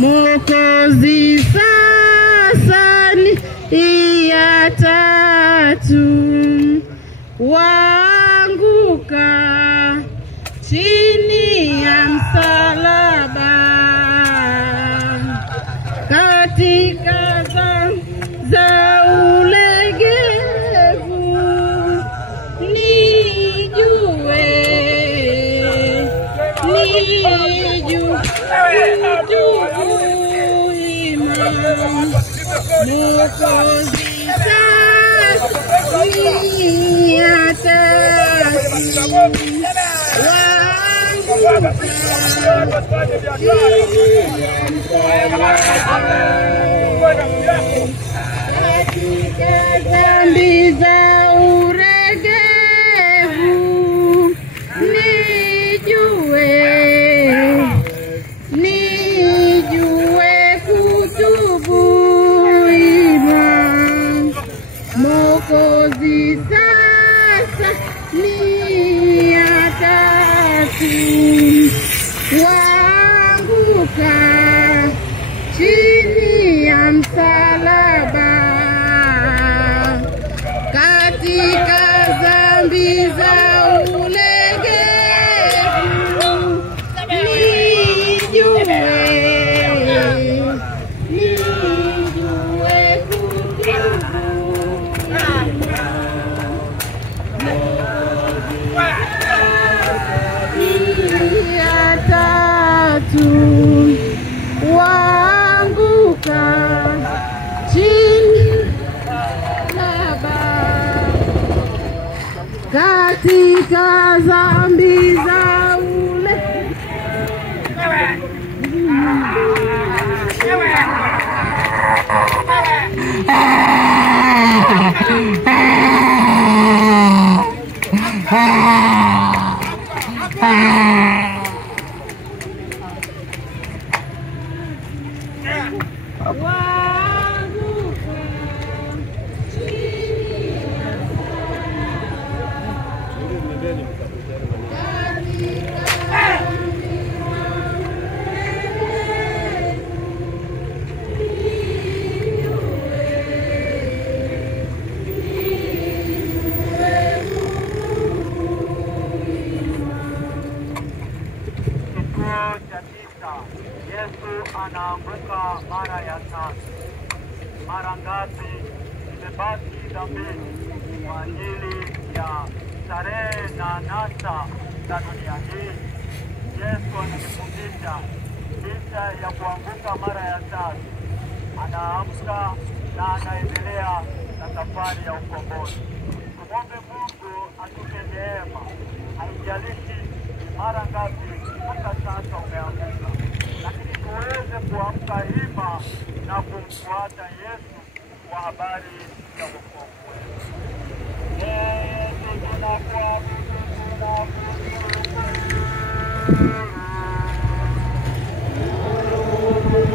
Mwokozi sasa ni ya tatu, waanguka chini ya msalaba, katika za ulegevu nijue Mwokozi sasa ni ya tatu, katika dhambi za uregevu nijue kutubu ima. Mwokozi sasa ni ya tatu, waanguka chini ya msalaba, katika dhambi za ulegevu nijue ya tatu, waanguka chini msalaba, katika dhambi za Yesu anaanguka mara ya tatu. Mara ngapi imebaki dhambini kwa ajili ya starehe na anasa za dunia hii? Yesu anatufundisha licha ya kuanguka mara ya tatu, anaamka na anaendelea na safari ya ukombozi. Tumwombe Mungu atupe neema, haijalishi mara ngapi mpaka sasa umeanguka, lakini tuweze kuamka hima na kumfuata Yesu kwa habari ya wokovu. Yesu tunakuabudu,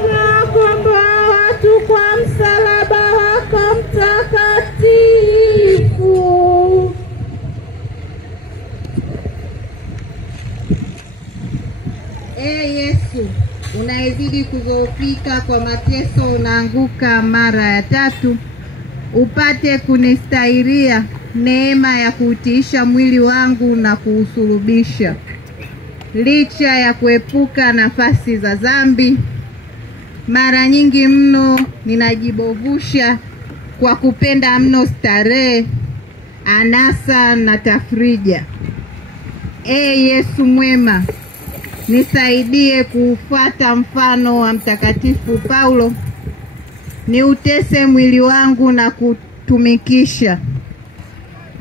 unakomboa watu kwa msalaba wako mtakatifu. Yesu, unayezidi kudhoofika kwa mateso, unaanguka mara ya tatu, upate kunistahiria neema ya kuutiisha mwili wangu na kuusulubisha, licha ya kuepuka nafasi za dhambi. Mara nyingi mno ninajibovusha kwa kupenda mno starehe, anasa na tafrija. Yesu mwema, nisaidie kufuata mfano wa Mtakatifu Paulo, niutese mwili wangu na kutumikisha,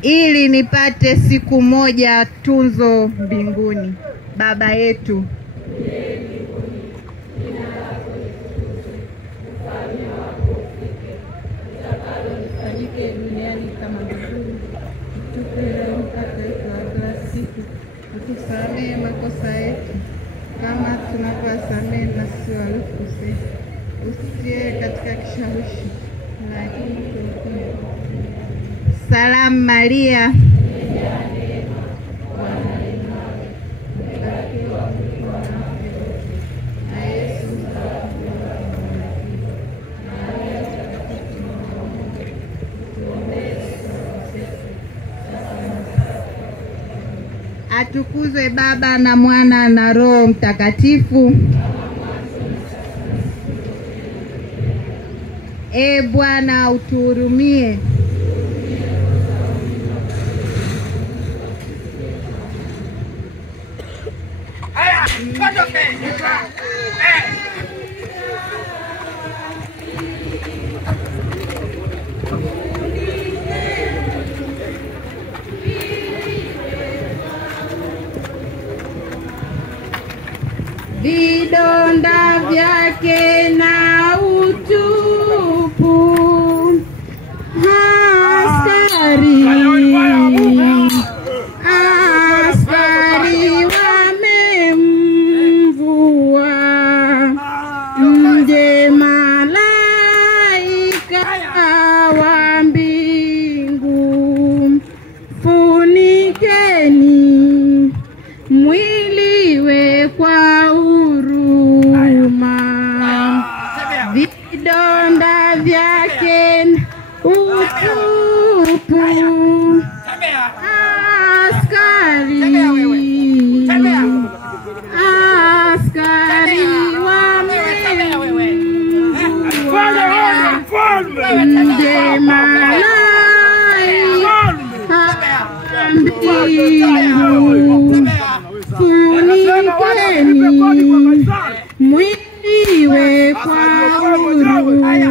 ili nipate siku moja tunzo mbinguni. Baba yetu duniani kama mbinguni, tupe leo mkate wetu wa kila siku, utusamehe makosa yetu kama tunavyowasamehe na sisi waliokosea, usitie katika kishawishi, lakini tuokoe. Salamu Maria, Yesu Atukuzwe Baba na Mwana na Roho Mtakatifu. E Bwana utuhurumie. Vidonda vyake na utupu, askari wamemvua, mje malaika wa mbingu, funikeni mwiliwe kwa huruma, vidonda vyake utupu, askari wamemvua, mje malaika mbingu, funikeni mwiliwe kwa huruma.